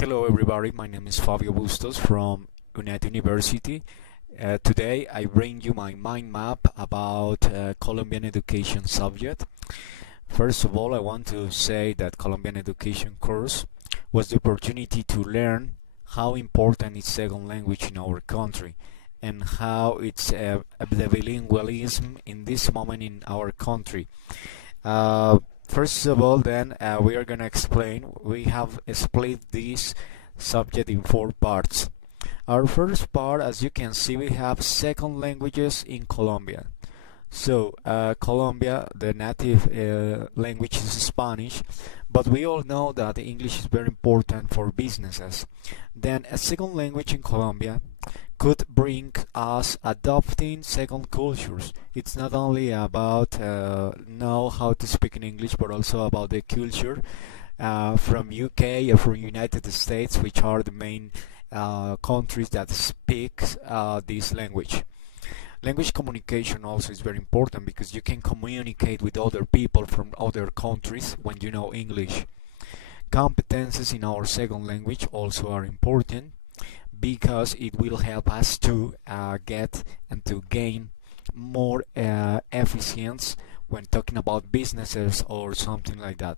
Hello everybody, my name is Fabio Bustos from United University. Today I bring you my mind map about Colombian education subject. First of all, I want to say that Colombian education course was the opportunity to learn how important is second language in our country and how it's the bilingualism in this moment in our country. First of all, then we are gonna explain. We have split this subject in four parts. Our first part, as you can see, we have second languages in Colombia. So, Colombia, the native language is Spanish, but we all know that English is very important for businesses. Then, a second language in Colombia could bring us adopting second cultures. It's not only about know how to speak in English, but also about the culture from UK or from United States, which are the main countries that speak this language. Language communication also is very important because you can communicate with other people from other countries when you know English. Competences in our second language also are important because it will help us to get and to gain more efficiency when talking about businesses or something like that.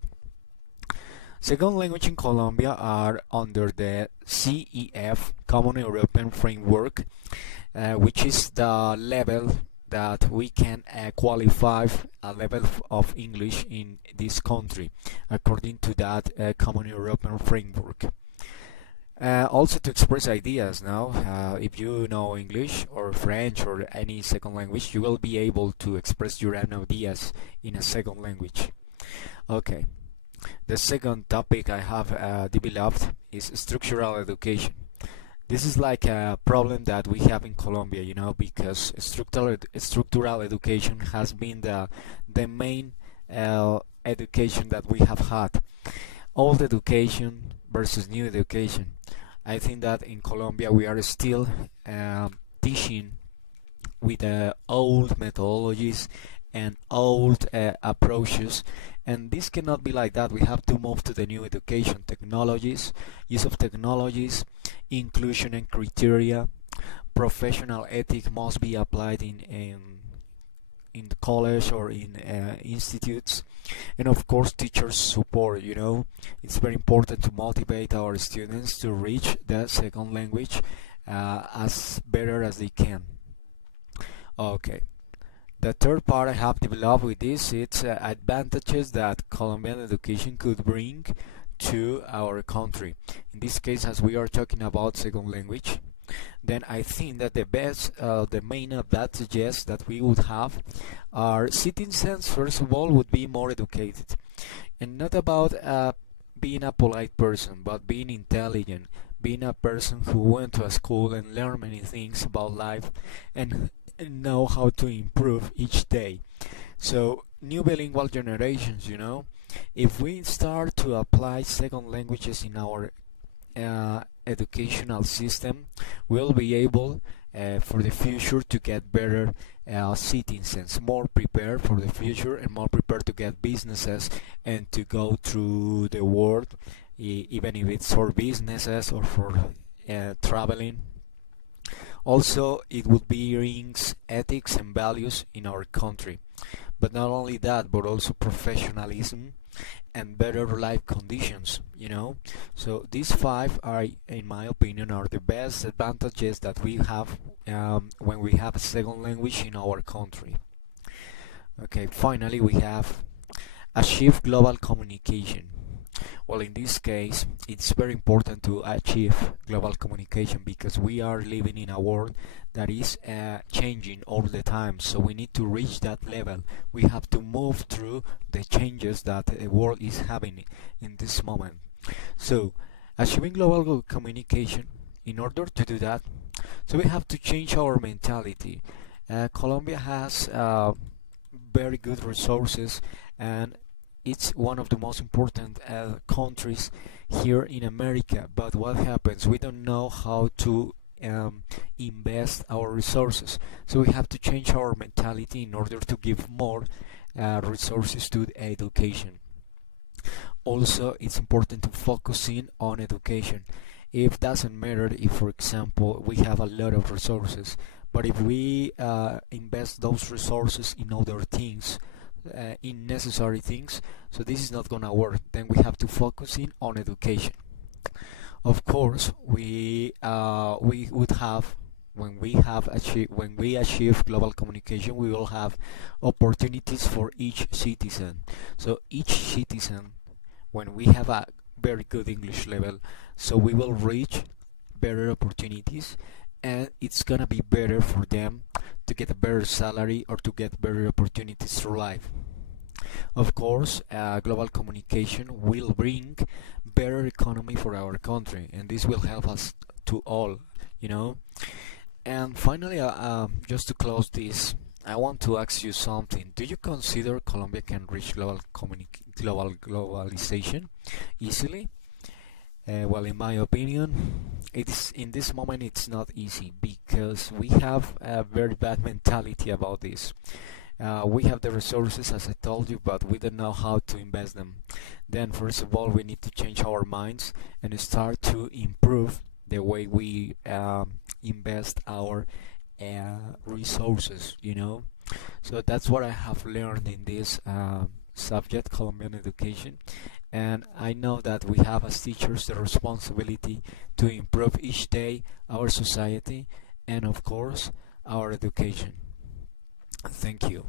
Second language in Colombia are under the CEF, Common European Framework, which is the level that we can qualify a level of English in this country according to that Common European Framework. Also to express ideas now, if you know English or French or any second language, you will be able to express your own ideas in a second language. Okay, the second topic I have developed is structural education. This is like a problem that we have in Colombia, you know, because structural education has been the main education that we have had. Old education versus new education. I think that in Colombia we are still teaching with old methodologies and old approaches, and this cannot be like that. We have to move to the new education technologies, use of technologies, inclusion and criteria. Professional ethic must be applied in the college or in institutes, and of course teachers support. You know, it's very important to motivate our students to reach the second language as better as they can. Okay, the third part I have developed with this, it's advantages that Colombian education could bring to our country. In this case, as we are talking about second language, then I think that the main advantages that we would have are citizens, first of all, would be more educated. And not about being a polite person, but being intelligent, being a person who went to a school and learned many things about life and know how to improve each day. So, new bilingual generations, you know, if we start to apply second languages in our educational system, we'll be able for the future to get better citizens, more prepared for the future and more prepared to get businesses and to go through the world, even if it's for businesses or for traveling. Also, it would bring ethics and values in our country. But not only that, but also professionalism and better life conditions, you know. So these five are, in my opinion, are the best advantages that we have when we have a second language in our country. Okay, finally we have achieve global communication. Well, in this case, it's very important to achieve global communication because we are living in a world that is changing all the time. So we need to reach that level. We have to move through the changes that the world is having in this moment. So, achieving global communication, in order to do that, so we have to change our mentality. Colombia has very good resources, and it's one of the most important countries here in America. But what happens? We don't know how to invest our resources. So we have to change our mentality in order to give more resources to education. Also, it's important to focus in on education. It doesn't matter if, for example, we have a lot of resources, but if we invest those resources in other things, in necessary things, so this is not gonna work. Then we have to focus in on education. Of course, we would have when we achieve global communication, we will have opportunities for each citizen. So each citizen, when we have a very good English level, so we will reach better opportunities, and it's gonna be better for them to get a better salary or to get better opportunities through life. Of course, global communication will bring better economy for our country, and this will help us to all, you know. And finally, just to close this, I want to ask you something. Do you consider Colombia can reach globalization easily? Well, in my opinion, it's in this moment it's not easy because we have a very bad mentality about this. We have the resources, as I told you, but we don't know how to invest them. Then, first of all, we need to change our minds and start to improve the way we invest our resources, you know. So that's what I have learned in this subject, Colombian education. And I know that we have as teachers the responsibility to improve each day our society and, of course, our education. Thank you.